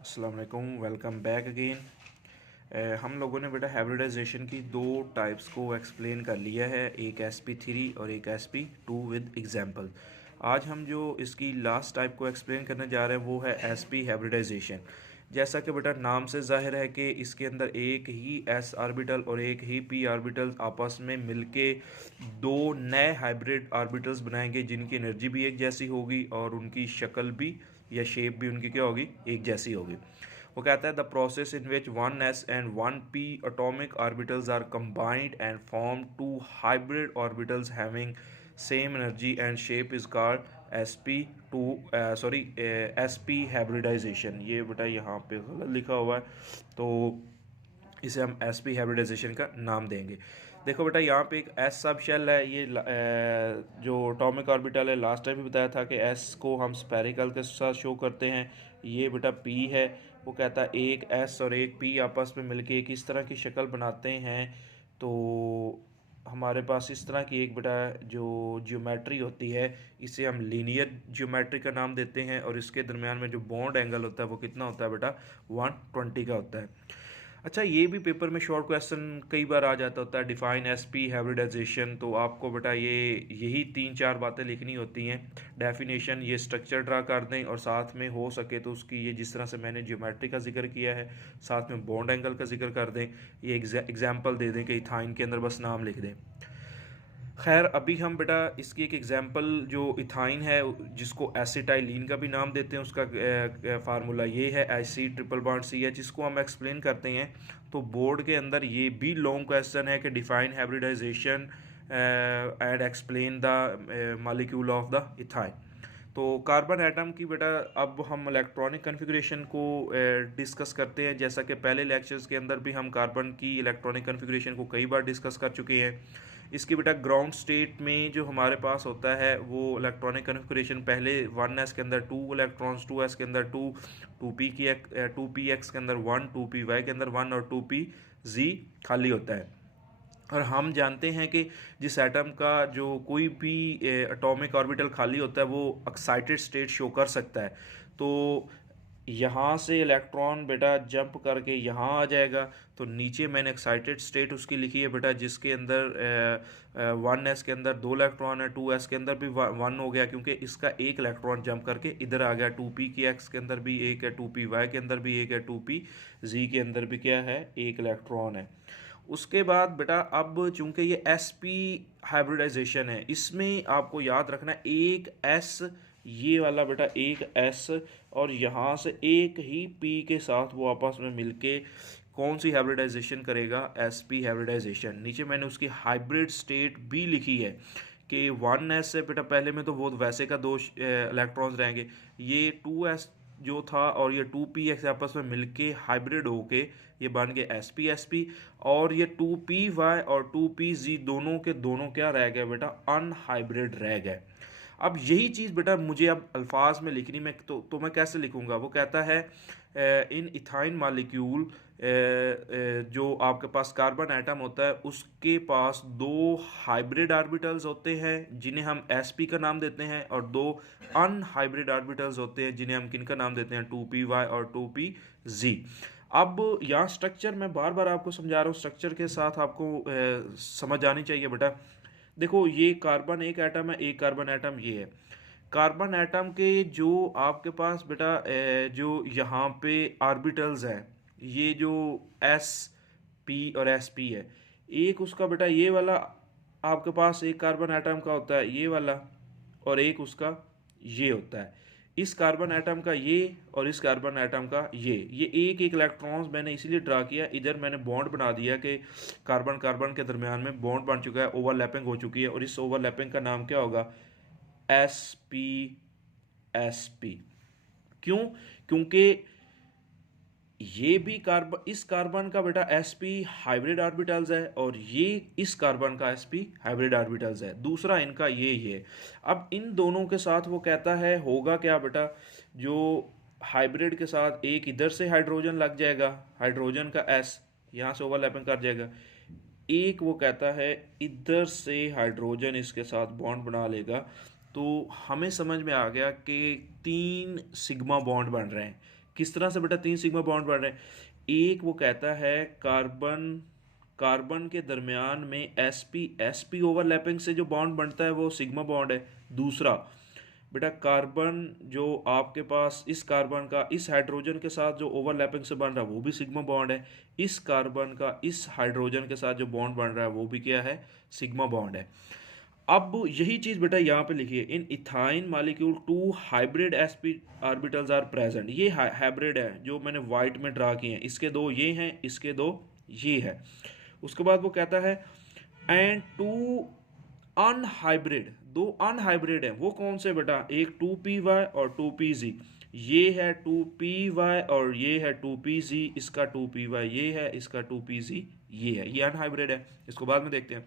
अस्सलाम वालेकुम, welcome back again. हम लोगों ने बेटा हाइब्रिडाइजेशन की दो टाइप्स को एक्सप्लेन कर लिया है, एक SP3 और एक SP2 विद एग्जांपल। आज हम जो इसकी लास्ट टाइप को एक्सप्लेन करने जा रहे हैं वो है SP हाइब्रिडाइजेशन। जैसा कि बेटा नाम से जाहिर है कि इसके अंदर एक ही S आर्बिटल और एक ही P आर्बिटल आपस में मिलके दो नए हाइब्रिड आर्बिटल्स बनाएंगे जिनकी एनर्जी भी एक जैसी होगी और उनकी शक्ल भी या शेप भी उनकी क्या होगी, एक जैसी होगी। वो कहता है the process in which one s and one p atomic orbitals are combined and form two hybrid orbitals having same energy and shape is called SP hybridization. ये बेटा यहाँ पे गलत लिखा हुआ है, तो इसे हम SP हाइब्रिडाइजेशन का नाम देंगे। देखो बेटा यहाँ पे एक S सब शेल है, ये जो एटॉमिक ऑर्बिटल है, लास्ट टाइम भी बताया था कि S को हम स्पेरिकल के साथ शो करते हैं। ये बेटा P है, वो कहता है एक S और एक P आपस में मिलके एक इस तरह की शक्ल बनाते हैं। तो हमारे पास इस तरह की एक बेटा जो ज्योमेट्री होती है इसे हम लीनियर ज्योमेट्री का नाम देते हैं, और इसके दरमियान में जो बॉन्ड एंगल होता है वो कितना होता है बेटा, 120 का होता है। अच्छा, ये भी पेपर में शॉर्ट क्वेश्चन कई बार आ जाता होता है, डिफाइन SP हाइब्रिडाइजेशन। तो आपको बेटा यही तीन चार बातें लिखनी होती हैं। डेफिनेशन, ये स्ट्रक्चर ड्रा कर दें और साथ में हो सके तो उसकी ये जिस तरह से मैंने ज्योमेट्री का जिक्र किया है साथ में बॉन्ड एंगल का जिक्र कर दें। ये एग्जाम्पल दे दें कि इथाइन के अंदर बस नाम लिख दें। खैर अभी हम बेटा इसकी एक एग्जांपल जो इथाइन है जिसको एसिटाइलिन का भी नाम देते हैं, उसका फार्मूला ये है Ac ट्रिपल बॉन्ड CH, इसको हम एक्सप्लेन करते हैं। तो बोर्ड के अंदर ये भी लॉन्ग क्वेश्चन है कि define hybridization and explain the molecule of the ethyne. तो कार्बन एटम की बेटा अब हम इलेक्ट्रॉनिक कन्फिग्रेशन को डिस्कस करते हैं। जैसा कि पहले लेक्चर्स के अंदर भी हम कार्बन की इलेक्ट्रॉनिक कन्फिग्रेशन को कई बार डिस्कस कर चुके हैं। इसकी बेटा ग्राउंड स्टेट में जो हमारे पास होता है वो इलेक्ट्रॉनिक कन्फिग्रेशन पहले 1s के अंदर 2 इलेक्ट्रॉन्स, 2s के अंदर 2, 2px के अंदर 1, 2py के अंदर 1 और 2pz खाली होता है। और हम जानते हैं कि जिस एटम का जो कोई भी एटॉमिक ऑर्बिटल खाली होता है वो एक्साइटेड स्टेट शो कर सकता है। तो यहाँ से इलेक्ट्रॉन बेटा जंप करके यहाँ आ जाएगा। तो नीचे मैंने एक्साइटेड स्टेट उसकी लिखी है बेटा, जिसके अंदर 1s के अंदर 2 इलेक्ट्रॉन है, 2s के अंदर भी 1 हो गया क्योंकि इसका एक इलेक्ट्रॉन जंप करके इधर आ गया। 2p की एक्स के अंदर भी एक है, 2py के अंदर भी एक है, 2pz के अंदर भी क्या है, एक इलेक्ट्रॉन है। उसके बाद बेटा अब चूंकि ये SP हाइब्रिडाइजेशन है, इसमें आपको याद रखना एक S, ये वाला बेटा एक S और यहाँ से एक ही P के साथ वो आपस में मिलके कौन सी हाइब्रिडाइजेशन करेगा, SP हाइब्रिडाइजेशन। नीचे मैंने उसकी हाइब्रिड स्टेट भी लिखी है कि 1s से बेटा पहले में तो वो वैसे का दो इलेक्ट्रॉन्स रहेंगे, ये 2s जो था और ये 2px आपस में मिलके हाइब्रिड होके ये बन गए SP और ये 2py और 2pz दोनों के दोनों क्या रह गए बेटा, अनहाइब्रिड रह गए। अब यही चीज़ बेटा मुझे अब अल्फाज में लिखनी, में तो मैं कैसे लिखूंगा। वो कहता है इन इथाइन मालिक्यूल, जो आपके पास कार्बन एटम होता है उसके पास दो हाइब्रिड ऑर्बिटल्स होते हैं जिन्हें हम SP का नाम देते हैं, और दो अनहाइब्रिड ऑर्बिटल्स होते हैं जिन्हें हम किनका नाम देते हैं, 2py और 2pz। अब यहाँ स्ट्रक्चर मैं बार बार आपको समझा रहा हूँ, स्ट्रक्चर के साथ आपको समझ आनी चाहिए बेटा। देखो ये कार्बन एक एटम है, एक कार्बन एटम ये है। कार्बन एटम के जो आपके पास बेटा जो यहाँ पे ऑर्बिटल्स हैं, ये जो SP और SP है, एक उसका बेटा ये वाला आपके पास एक कार्बन एटम का होता है ये वाला, और एक उसका ये होता है। इस कार्बन एटम का ये और इस कार्बन एटम का ये एक एक इलेक्ट्रॉन्स मैंने इसीलिए ड्रा किया। इधर मैंने बॉन्ड बना दिया कि कार्बन कार्बन के दरमियान में बॉन्ड बन चुका है, ओवरलैपिंग हो चुकी है, और इस ओवरलैपिंग का नाम क्या होगा, SP। क्यों? क्योंकि ये भी कार्बन, इस कार्बन का बेटा SP हाइब्रिड ऑर्बिटल्स है और ये इस कार्बन का SP हाइब्रिड ऑर्बिटल्स है, दूसरा इनका ये है। अब इन दोनों के साथ वो कहता है होगा क्या बेटा, जो हाइब्रिड के साथ एक इधर से हाइड्रोजन लग जाएगा, हाइड्रोजन का S यहाँ से ओवरलैपिंग कर जाएगा, एक वो कहता है इधर से हाइड्रोजन इसके साथ बॉन्ड बना लेगा। तो हमें समझ में आ गया कि 3 सिग्मा बॉन्ड बन रहे हैं। किस तरह से बेटा 3 सिग्मा बॉन्ड बन रहे हैं? एक वो कहता है कार्बन के दरमियान में sp ओवरलैपिंग से जो बॉन्ड बनता है वो सिग्मा बॉन्ड है। दूसरा बेटा कार्बन जो आपके पास इस कार्बन का इस हाइड्रोजन के साथ जो ओवरलैपिंग से बन रहा है वो भी सिग्मा बॉन्ड है। इस कार्बन का इस हाइड्रोजन के साथ जो बॉन्ड बन रहा है वो भी क्या है? सिग्मा बॉन्ड है। अब यही चीज़ बेटा यहाँ पे लिखिए, in ethene molecule 2 hybrid sp orbitals are present. ये हाइब्रिड है जो मैंने वाइट में ड्रा किए हैं, इसके दो ये हैं, इसके दो ये है। उसके बाद वो कहता है एंड 2 अनहाइब्रिड, 2 अनहाइब्रिड है। वो कौन से बेटा? एक 2py और 2pz। ये है 2py और ये है 2pz, इसका 2py ये है, इसका 2pz ये है, ये अनहाइब्रिड है। इसको बाद में देखते हैं।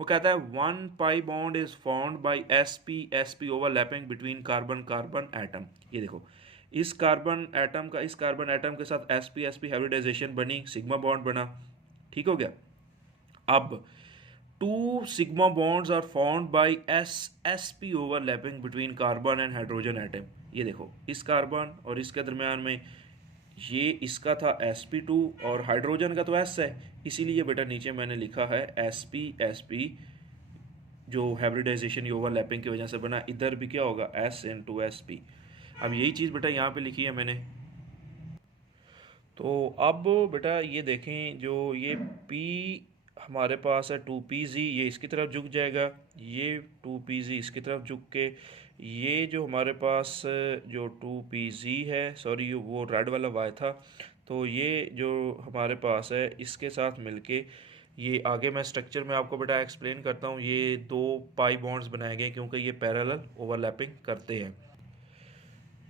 वो कहता है 1 pi bond is formed by sp overlapping between carbon carbon atom. ये देखो, इस कार्बन एटम का इस कार्बन एटम के साथ sp हाइब्रिडाइजेशन बनी, सिग्मा बॉन्ड बना। ठीक हो गया। अब 2 sigma bonds are formed by sp overlapping between carbon and hydrogen atom. ये देखो, इस कार्बन और इसके दरमियान में ये इसका था sp2 और हाइड्रोजन का तो s है, इसीलिए बेटा नीचे मैंने लिखा है sp जो हाइब्रिडाइजेशन या ओवरलैपिंग की वजह से बना। इधर भी क्या होगा? s(sp). अब यही चीज़ बेटा यहाँ पे लिखी है मैंने। तो अब बेटा ये देखें, जो ये p हमारे पास है 2pz, ये इसकी तरफ झुक जाएगा, ये 2pz इसकी तरफ झुक के, ये जो हमारे पास जो 2pz है, सॉरी वो रेड वाला y था, तो ये जो हमारे पास है इसके साथ मिलके ये आगे मैं स्ट्रक्चर में आपको बेटा एक्सप्लेन करता हूँ। ये 2 पाई बॉन्ड्स बनाए गए क्योंकि ये पैरेलल ओवरलैपिंग करते हैं।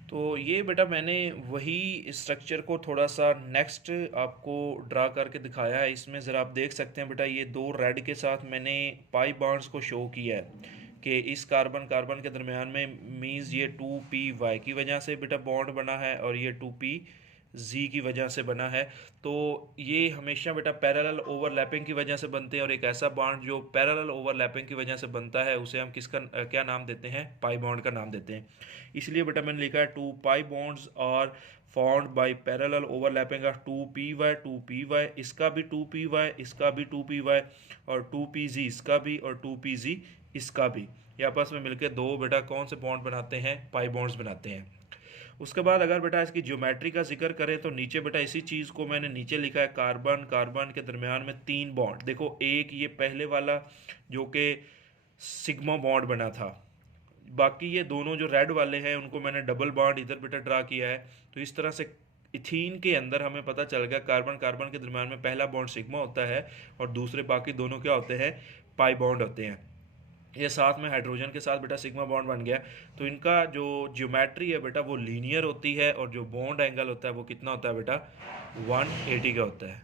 तो ये बेटा मैंने वही स्ट्रक्चर को थोड़ा सा नेक्स्ट आपको ड्रा करके दिखाया है। इसमें ज़रा आप देख सकते हैं बेटा, ये 2 रेड के साथ मैंने पाई बॉन्ड्स को शो किया है कि इस कार्बन कार्बन के दरमियान में मीन्स ये 2py की वजह से बेटा बॉन्ड बना है और ये 2pz की वजह से बना है। तो ये हमेशा बेटा पैरेलल ओवरलैपिंग की वजह से बनते हैं और एक ऐसा बॉन्ड जो पैरेलल ओवरलैपिंग की वजह से बनता है उसे हम किसका क्या नाम देते हैं? पाई बॉन्ड का नाम देते हैं। इसलिए बेटा मैंने लिखा है 2 pi bonds are formed by parallel overlapping of 2py, इसका भी 2py, इसका भी 2py और 2pz इसका भी और 2pz इसका भी। ये आपस में मिलकर 2 बेटा कौन से बॉन्ड बनाते हैं? पाई बॉन्ड्स बनाते हैं। उसके बाद अगर बेटा इसकी ज्योमेट्री का जिक्र करें तो नीचे बेटा इसी चीज़ को मैंने नीचे लिखा है, कार्बन कार्बन के दरमियान में 3 बॉन्ड। देखो, एक ये पहले वाला जो कि सिग्मा बॉन्ड बना था, बाकी ये दोनों जो रेड वाले हैं उनको मैंने डबल बॉन्ड इधर बेटा ड्रा किया है। तो इस तरह से इथीन के अंदर हमें पता चल गया कार्बन कार्बन के दरमियान में पहला बॉन्ड सिग्मा होता है और दूसरे बाकी दोनों क्या होते हैं? पाई बॉन्ड होते हैं। ये साथ में हाइड्रोजन के साथ बेटा सिग्मा बॉन्ड बन गया। तो इनका जो ज्योमेट्री है बेटा वो लीनियर होती है और जो बॉन्ड एंगल होता है वो कितना होता है बेटा? 180 का होता है।